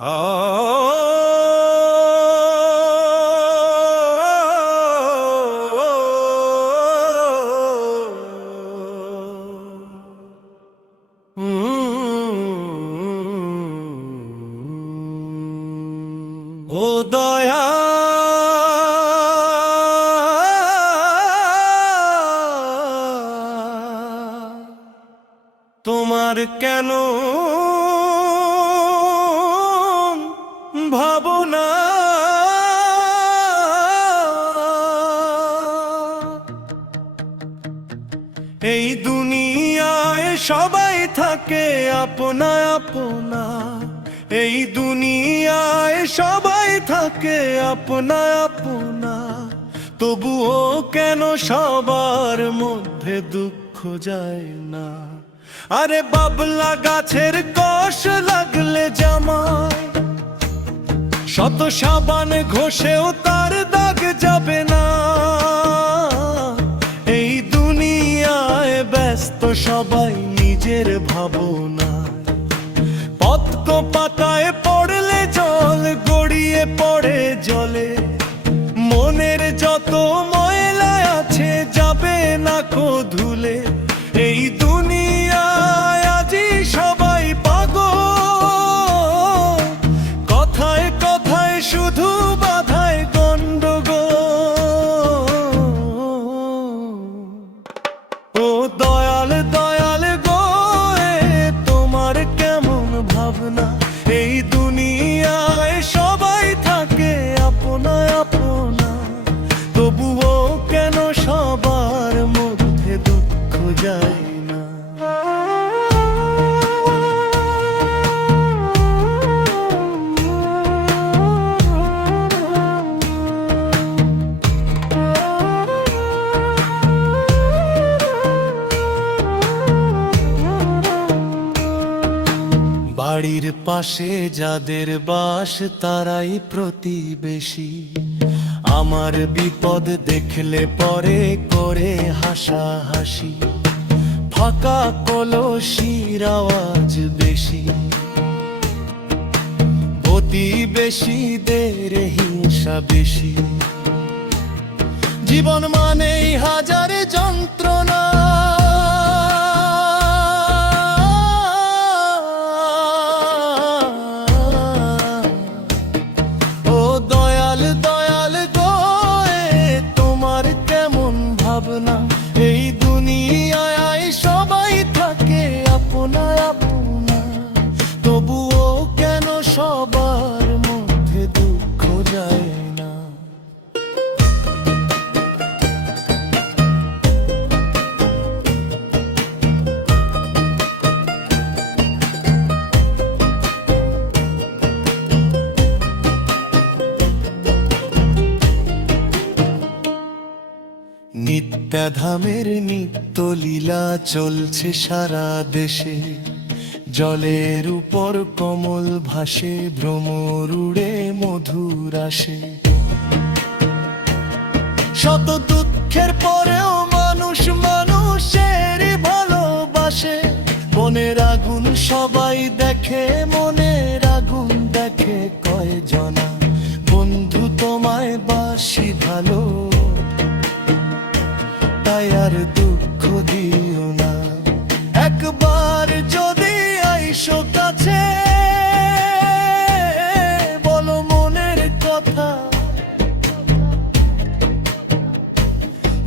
ও দয়া তোমার কেন ভাবনা এই দুনিয়ায় সবাই থাকে আপনা আপনা এই দুনিয়ায় সবাই থাকে আপনা আপনা তবুও কেন সবার মধ্যে দুঃখ যায় না আরে বাবলা গাছের কষ লাগলে জামায় শত সাবান ঘষেও তার দাগ যাবে না এই দুনিয়ায় ব্যস্ত সবাই নিজের ভাবনা পদ্ম পাতায় পড়লে জল গড়িয়ে পড়ে জলে মনের যত ময়লা আছে যাবে না কো ধুলে এই দুনিয়ায় আজি সবাই পাগল কথায় কথায় শুধু বাধায় গন্ডগোল ও দয়াল দয়াল গো তোমার কেমন ভাবনা এই দুনিয়ায় সবাই থাকে আপনা আপনা তবুও কেন সবার মধ্যে দুঃখ যায় না বাড়ির পাশে যাদের বাস তারাই প্রতিবেশী আমার বিপদ দেখলে পরে করে হাসাহাসি ফাঁকা কলসির আওয়াজ বেশি প্রতিবেশীদের হিংসা বেশি জীবন মানেই হাজার যন্ত্রণা এই দুনিয়ায় সবাই থাকে আপনা আপনা তবুও কেন সবার মধ্যে দুঃখ যায় না নিত্যাধামের নিত্য লীলা চলছে সারা দেশে জলের উপর কমল ভাসে ভ্রমর উড়ে মধুর আসে শত দুঃখের পরেও মানুষ মানুষের ভালোবাসে মনের আগুন সবাই দেখে মনের আগুন দেখে কয়জনা বন্ধু তোমায় বাসি ভালো তাই আর দুঃখ দিও না একবার যদি আইসো কাছে বলো মনের কথা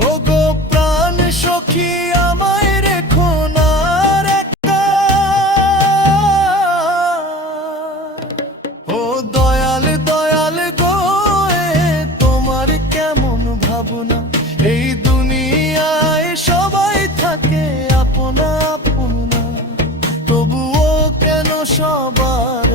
ও গো প্রাণ সখী আমায় রেখো না একা ও দয়াল দয়াল গো তোমার কেমন ভাবনা এই দুনিয়ায় সবাই থাকে আপনা আপনা তবুও কেন সবার